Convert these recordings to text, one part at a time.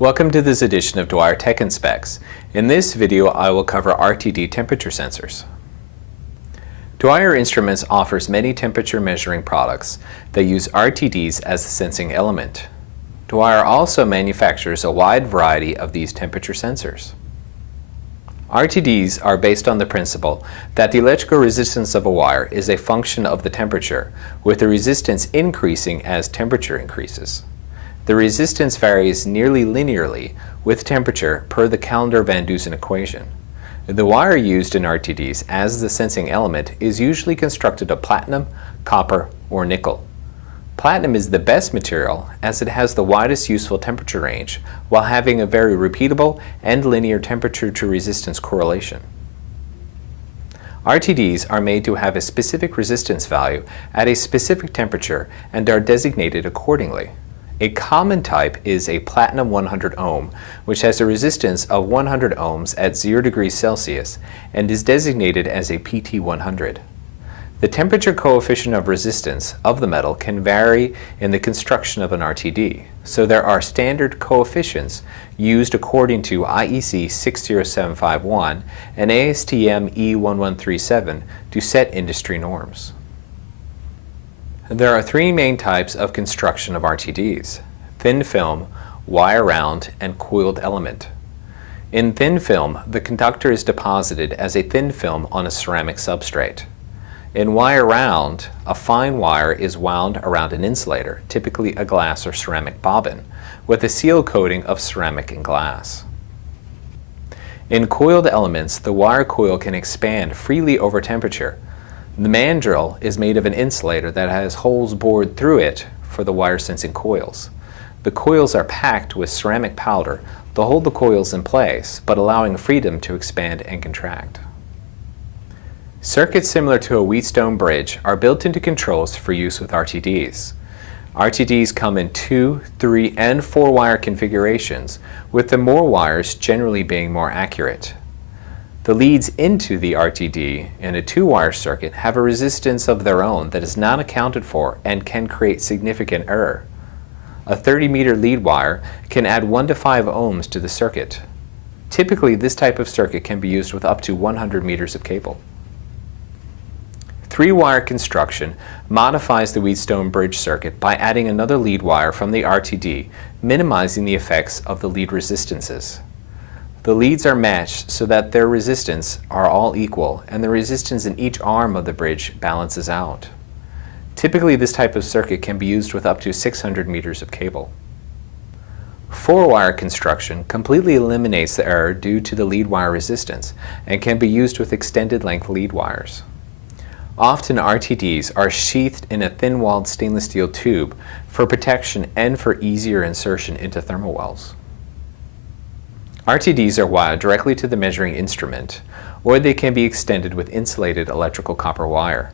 Welcome to this edition of Dwyer Tech and Specs. In this video, I will cover RTD temperature sensors. Dwyer Instruments offers many temperature measuring products that use RTDs as the sensing element. Dwyer also manufactures a wide variety of these temperature sensors. RTDs are based on the principle that the electrical resistance of a wire is a function of the temperature, with the resistance increasing as temperature increases. The resistance varies nearly linearly with temperature per the Callendar-Van Dusen equation. The wire used in RTDs as the sensing element is usually constructed of platinum, copper, or nickel. Platinum is the best material as it has the widest useful temperature range while having a very repeatable and linear temperature to resistance correlation. RTDs are made to have a specific resistance value at a specific temperature and are designated accordingly. A common type is a platinum 100 ohm, which has a resistance of 100 ohms at 0 degrees Celsius and is designated as a PT100. The temperature coefficient of resistance of the metal can vary in the construction of an RTD, so there are standard coefficients used according to IEC 60751 and ASTM E1137 to set industry norms. There are three main types of construction of RTDs: thin film, wire round, and coiled element. In thin film, the conductor is deposited as a thin film on a ceramic substrate. In wire round, a fine wire is wound around an insulator, typically a glass or ceramic bobbin, with a seal coating of ceramic and glass. In coiled elements, the wire coil can expand freely over temperature. The mandrel is made of an insulator that has holes bored through it for the wire sensing coils. The coils are packed with ceramic powder to hold the coils in place, but allowing freedom to expand and contract. Circuits similar to a Wheatstone bridge are built into controls for use with RTDs. RTDs come in 2, 3, and 4 wire configurations, with the more wires generally being more accurate. The leads into the RTD in a 2-wire circuit have a resistance of their own that is not accounted for and can create significant error. A 30-meter lead wire can add 1 to 5 ohms to the circuit. Typically, this type of circuit can be used with up to 100 meters of cable. 3-wire construction modifies the Wheatstone bridge circuit by adding another lead wire from the RTD, minimizing the effects of the lead resistances. The leads are matched so that their resistance are all equal and the resistance in each arm of the bridge balances out. Typically, this type of circuit can be used with up to 600 meters of cable. 4-wire construction completely eliminates the error due to the lead wire resistance and can be used with extended length lead wires. Often RTDs are sheathed in a thin-walled stainless steel tube for protection and for easier insertion into thermal wells. RTDs are wired directly to the measuring instrument, or they can be extended with insulated electrical copper wire.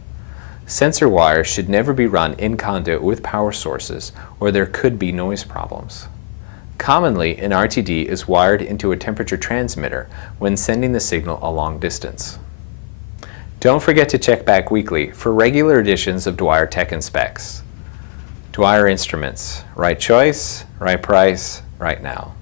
Sensor wires should never be run in conduit with power sources, or there could be noise problems. Commonly, an RTD is wired into a temperature transmitter when sending the signal a long distance. Don't forget to check back weekly for regular editions of Dwyer Tech and Specs. Dwyer Instruments. Right choice, right price, right now.